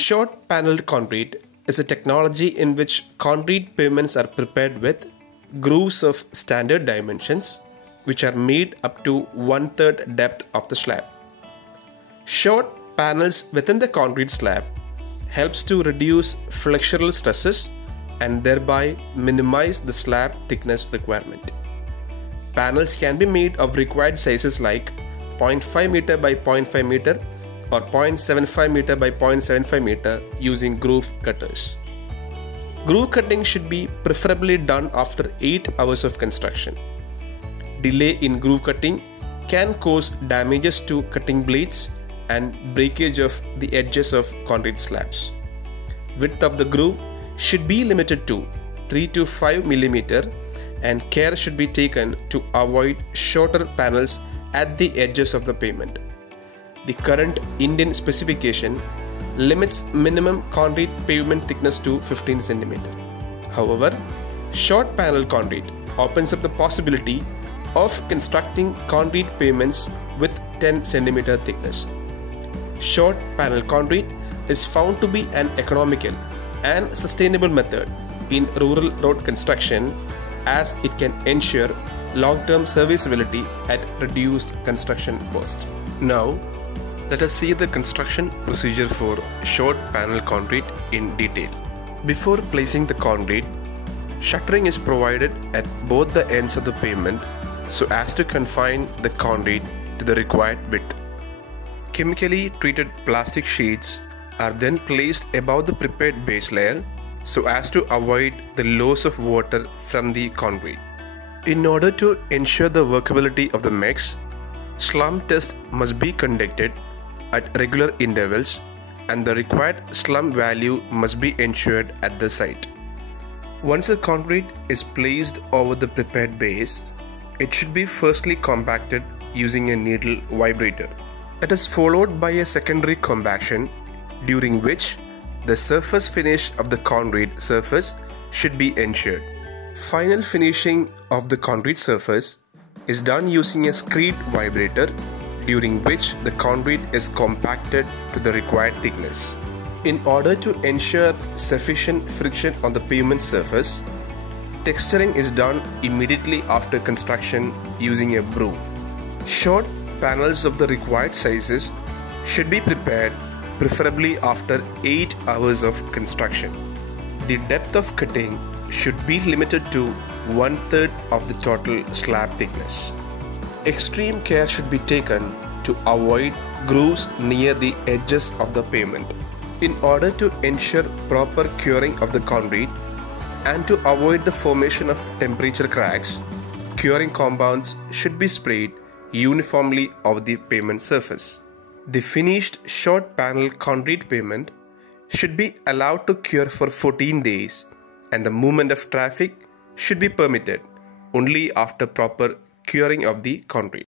Short paneled concrete is a technology in which concrete pavements are prepared with grooves of standard dimensions which are made up to 1/3 depth of the slab. Short panels within the concrete slab helps to reduce flexural stresses and thereby minimize the slab thickness requirement. Panels can be made of required sizes like 0.5 meter by 0.5 meter or 0.75 meter by 0.75 meter using groove cutters. Groove cutting should be preferably done after 8 hours of construction. Delay in groove cutting can cause damages to cutting blades and breakage of the edges of concrete slabs. Width of the groove should be limited to 3 to 5 millimeter, and care should be taken to avoid shorter panels at the edges of the pavement. The current Indian specification limits minimum concrete pavement thickness to 15 cm. However, short panel concrete opens up the possibility of constructing concrete pavements with 10 cm thickness. Short panel concrete is found to be an economical and sustainable method in rural road construction, as it can ensure long-term serviceability at reduced construction cost. Now, let us see the construction procedure for short panel concrete in detail. Before placing the concrete, shuttering is provided at both the ends of the pavement so as to confine the concrete to the required width. Chemically treated plastic sheets are then placed above the prepared base layer so as to avoid the loss of water from the concrete. In order to ensure the workability of the mix, slump test must be conducted at regular intervals, and the required slump value must be ensured at the site. Once the concrete is placed over the prepared base, it should be firstly compacted using a needle vibrator. It is followed by a secondary compaction, during which the surface finish of the concrete surface should be ensured. Final finishing of the concrete surface is done using a screed vibrator, during which the concrete is compacted to the required thickness. In order to ensure sufficient friction on the pavement surface, texturing is done immediately after construction using a broom. Short panels of the required sizes should be prepared preferably after 8 hours of construction. The depth of cutting should be limited to 1/3 of the total slab thickness. Extreme care should be taken to avoid grooves near the edges of the pavement. In order to ensure proper curing of the concrete and to avoid the formation of temperature cracks, curing compounds should be sprayed uniformly over the pavement surface. The finished short panel concrete pavement should be allowed to cure for 14 days, and the movement of traffic should be permitted only after proper curing of the concrete.